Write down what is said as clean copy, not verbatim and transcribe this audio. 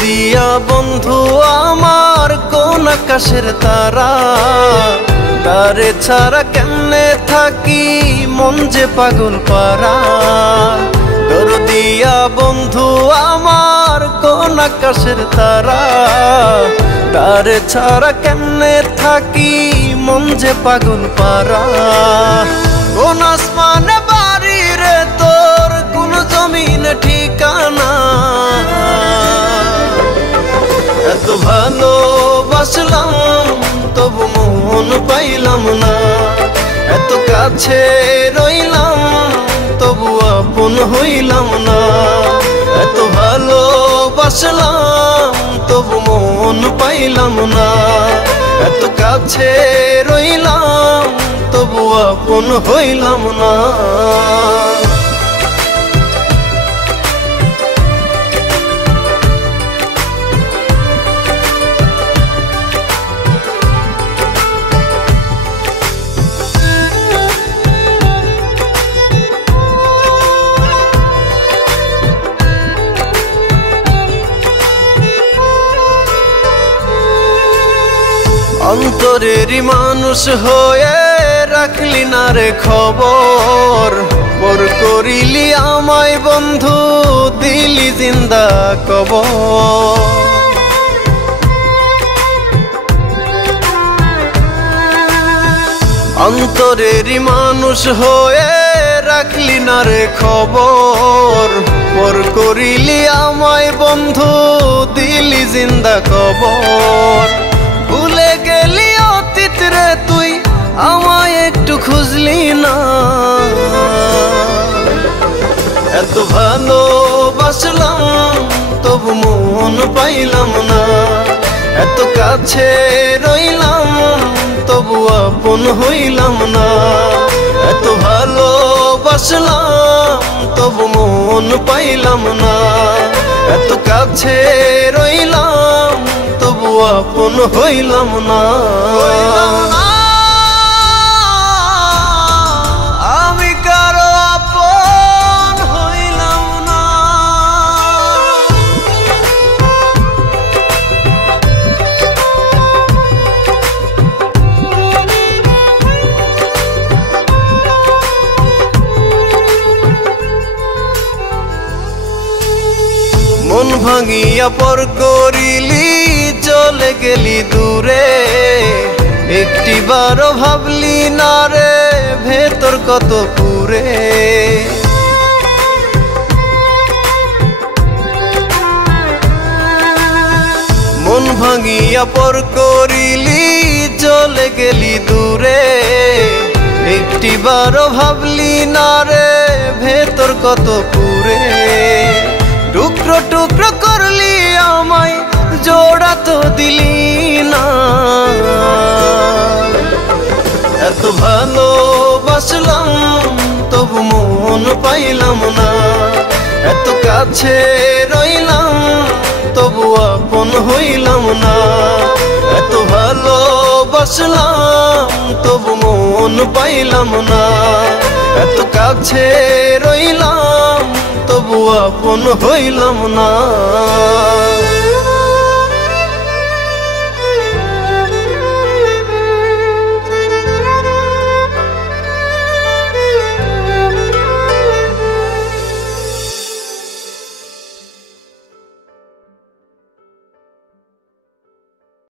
দরদিয়া বন্ধু আমার কোন আকাশের তারা, তারে ছাড়া কেমনে থাকি মন যে পাগল পারা। দরদিয়া বন্ধু আমার কোন আকাশের তারা, তারে ছাড়া কেমনে থাকি মন যে পাগল পারা। কোন আসমানে বাড়ি রে তোর, কোন জমিনে ঠিকানা, এত ভালোবাসলাম তবু মন পাইলাম না। এত কাছে রইলাম তবু আপন হইলাম না। এত ভালোবাসলাম তবু মন পাইলাম না। এত কাছে রইলাম তবু আপন হইলাম না। অন্তরেরই মানুষ হয়ে রাখলি না রে খবর, পর করিলি আমায় বন্ধু দিলি জিন্দা কবর। অন্তরেরই মানুষ হয়ে রাখলি না রে খবর, পর করিলি আমায় বন্ধু দিলি জিন্দা কবর। ভুলে গেলি অতীত রে তুই আমায় একটু খুঁজলি না। এত ভালোবাসলাম তবু মন পাইলাম না। এত কাছে রইলাম তবু আপন হইলাম না। এত ভালোবাসলাম তবু মন পাইলাম না। এত কাছে রইলাম তবু আপন হইলাম না। আমি কারো আপন হইলাম না। মন ভাঙিয়া পর করিলি চলে গেলি দূরে, একটিবারও ভাবলি না রে ভেতর কত পুরে। মন ভাঙিয়া পর করিলি চলে গেলি দূরে, একটিবারও ভাবলি না রে ভেতর কত পুরে। টুকরো টুকরো করলি আমায় জোড়া তো দিলি না। এত ভালোবাসলাম তবু মন পাইলাম না। এত কাছে রইলাম তবু আপন হইলাম না। এত ভালোবাসলাম তবু মন পাইলাম না। এত কাছে রইলাম তবু আপন হইলাম না।